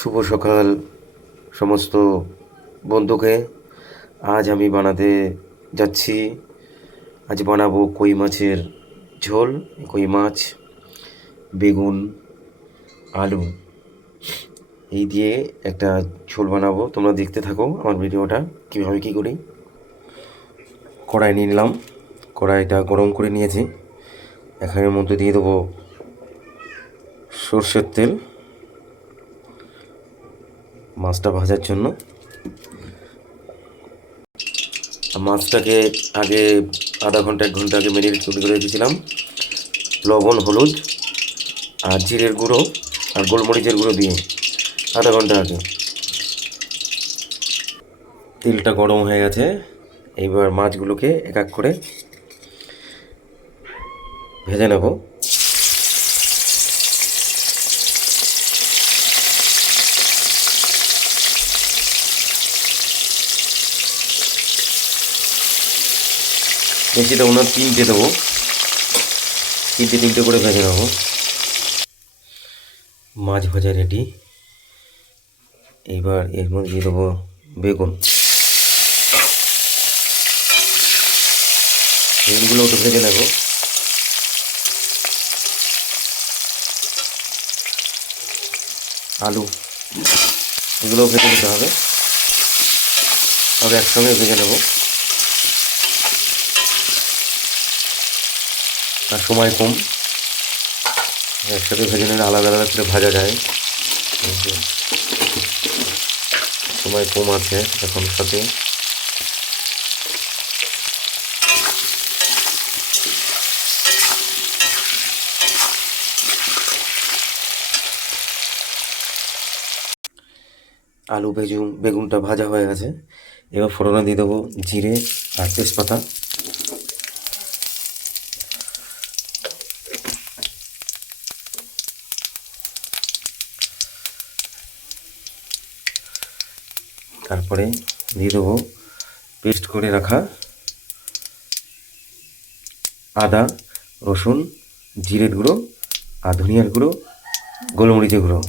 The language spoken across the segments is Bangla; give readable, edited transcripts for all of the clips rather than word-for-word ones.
শুভ সকাল সমস্ত বন্ধুকে। আজ আমি বানাতে যাচ্ছি, আজ বানাবো কই মাছের ঝোল। কই মাছ, বেগুন, আলু এই দিয়ে একটা ঝোল বানাবো। তোমরা দেখতে থাকো আমার ভিডিওটা কীভাবে কী করি। কড়াই নিয়ে নিলাম, কড়াইটা গরম করে নিয়েছি। এখানের মধ্যে দিয়ে দেবো সর্ষের তেল মাছটা ভাজার জন্য। মাছটাকে আগে আধা ঘন্টা 1 ঘন্টা আগে ম্যারিনেট করে রেখেছিলাম। লবণ, হলুদ আর জিরের গুঁড়ো আর গোলমরিচের গুঁড়ো দিয়ে আধা ঘন্টা আগে। তেলটা গরম হয়ে গেছে, এইবার মাছগুলোকে এক এক করে ভেজে নেব। বেশি দেবো না, 3টে দেবো, 3টে করে ভেজে নেবো। মাছ ভাজা রেডি। এইবার এর মধ্যে দিয়ে দেবো বেগুন। বেগুনগুলো একটু ভেজে নেব। আলু, এগুলোও ভেজে নিতে হবে, সব একসঙ্গে ভেজে নেব। আর সময় কম, একসাথে ভেজে নিলে আলাদা আলাদা করে ভাজা যায়। সময় কম আছে এখন সাথে। বেগুনটা ভাজা হয়ে গেছে। এবার ফোড়নে দিয়ে দেবো জিরে আর তেজপাতা। তারপরে দিয়ে দেবো পেস্ট করে রাখা আদা, রসুন, জিরের গুঁড়ো আর ধনিয়ার গুঁড়ো, গোলমরিচের গুঁড়ো।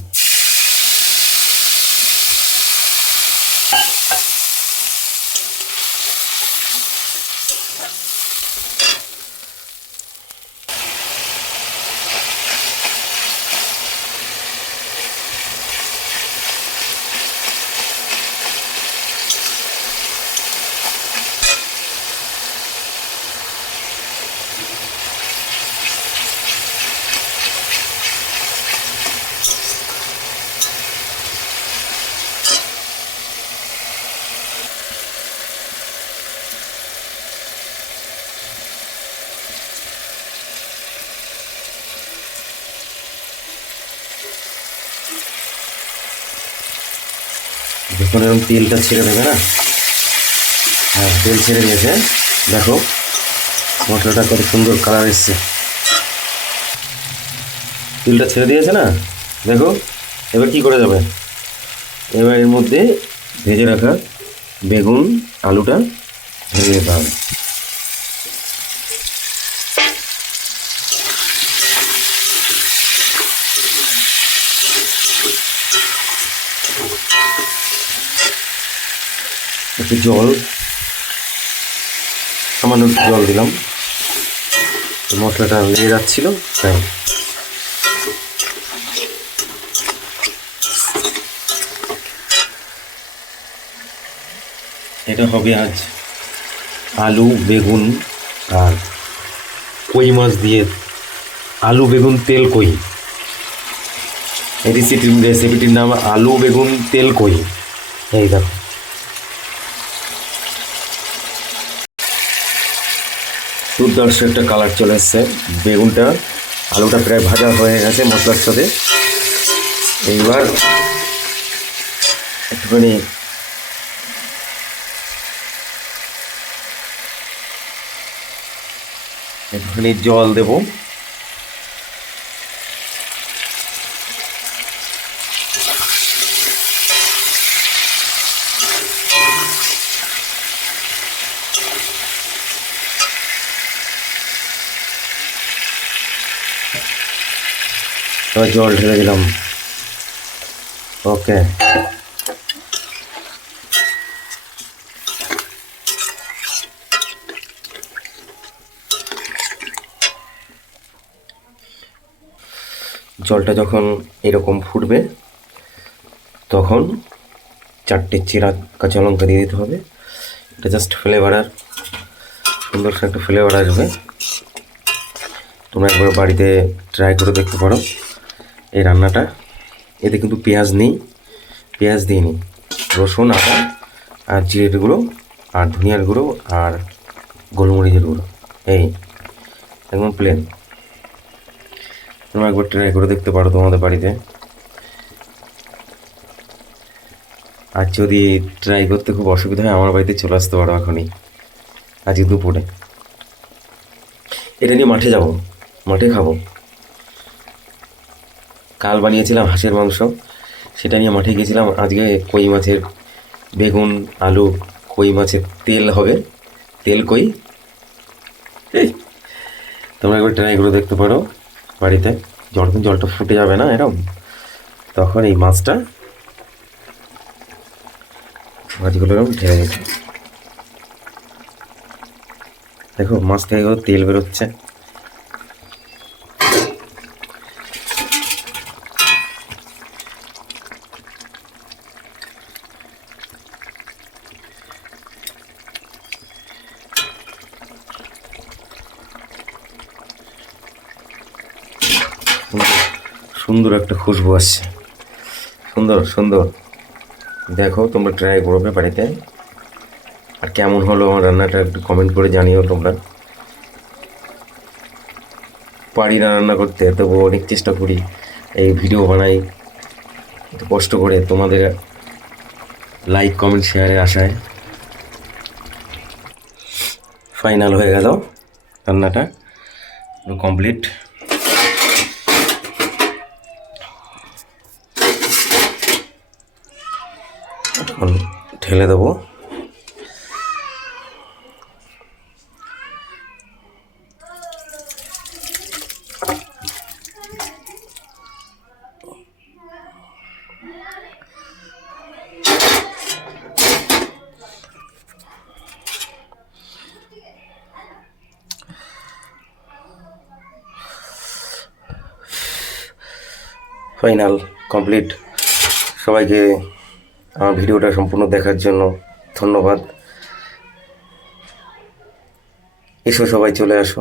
যখন এরকম তেলটা ছেড়ে দেবে না, হ্যাঁ তেল ছেড়ে দিয়েছে, দেখো মশলাটা কত সুন্দর কালার এসছে। তেলটা ছেড়ে দিয়েছে না, দেখো। এবার কি করে যাবে, এবার এর মধ্যে ভেজে রাখা বেগুন, আলুটা ভেজে দিতে হবে। একটু জল, সামান্য একটু জল দিলাম, মশলাটা লেগে যাচ্ছিল তাই। এটা হবে আজ আলু, বেগুন আর কই মাছ দিয়ে আলু বেগুন তেল কই। এই রেসিপিটির নাম আলু বেগুন তেল কই। এই দেখো, দুর্দার্শ একটা কালার চলে এসছে। বেগুনটা, আলুটা প্রায় ভাজা হয়ে গেছে মশলার সাথে। এইবার একটুখানি জল দেব। জল ঢেলে দিলাম। ওকে, জলটা যখন এরকম ফুটবে তখন 4টে চেরা কাঁচা লঙ্কা দিয়ে দিতে হবে। এটা জাস্ট ফ্লেভার, আর সুন্দর একটা ফ্লেভার আসবে। তোমরা একবার বাড়িতে ট্রাই করে দেখতে পারো এই রান্নাটা। এতে কিন্তু পেঁয়াজ নেই, পেঁয়াজ দিইনি, রসুন, আদা আর জিরের গুঁড়ো আর ধনিয়ার গুঁড়ো আর গোলমরিচের গুঁড়ো, এই একদম প্লেন। তোমরা একবার ট্রাই করে দেখতে পারো তোমাদের বাড়িতে। আর যদি ট্রাই করতে খুব অসুবিধা হয় আমার বাড়িতে চলে আসতে পারো এখনই, আজকে দুপুরে। এটা নিয়ে মাঠে যাব, মাঠে খাবো। কাল বানিয়েছিলাম হাঁসের মাংস, সেটা নিয়ে মাঠে গিয়েছিলাম। আজকে কই মাছের বেগুন আলু, কই মাছের তেল হবে, তেল কই। এই, তোমরা একবার ট্রাই করে দেখতে পারো বাড়িতে। যখন জলটা ফুটে যাবে না এরকম, তখন এই মাছটা মাছগুলো এরকম ঢেলে দিতে। দেখো মাছ থেকে তেল বেরোচ্ছে। সুন্দর একটা খুশবু আসছে, সুন্দর সুন্দর। দেখো তোমরা ট্রাই করবে বাড়িতে। আর কেমন হলো আমার রান্নাটা একটু কমেন্ট করে জানিও তোমরা। পারি না রান্না করতে, তবু অনেক চেষ্টা করি, এই ভিডিও বানাই একটু কষ্ট করে তোমাদের লাইক কমেন্ট শেয়ারের আশায়। ফাইনাল হয়ে গেল রান্নাটা, কমপ্লিট। এখন ঢেলে দেবো। Final complete. সবাইকে আমার ভিডিওটা সম্পূর্ণ দেখার জন্য ধন্যবাদ। এসো সবাই চলে আসো।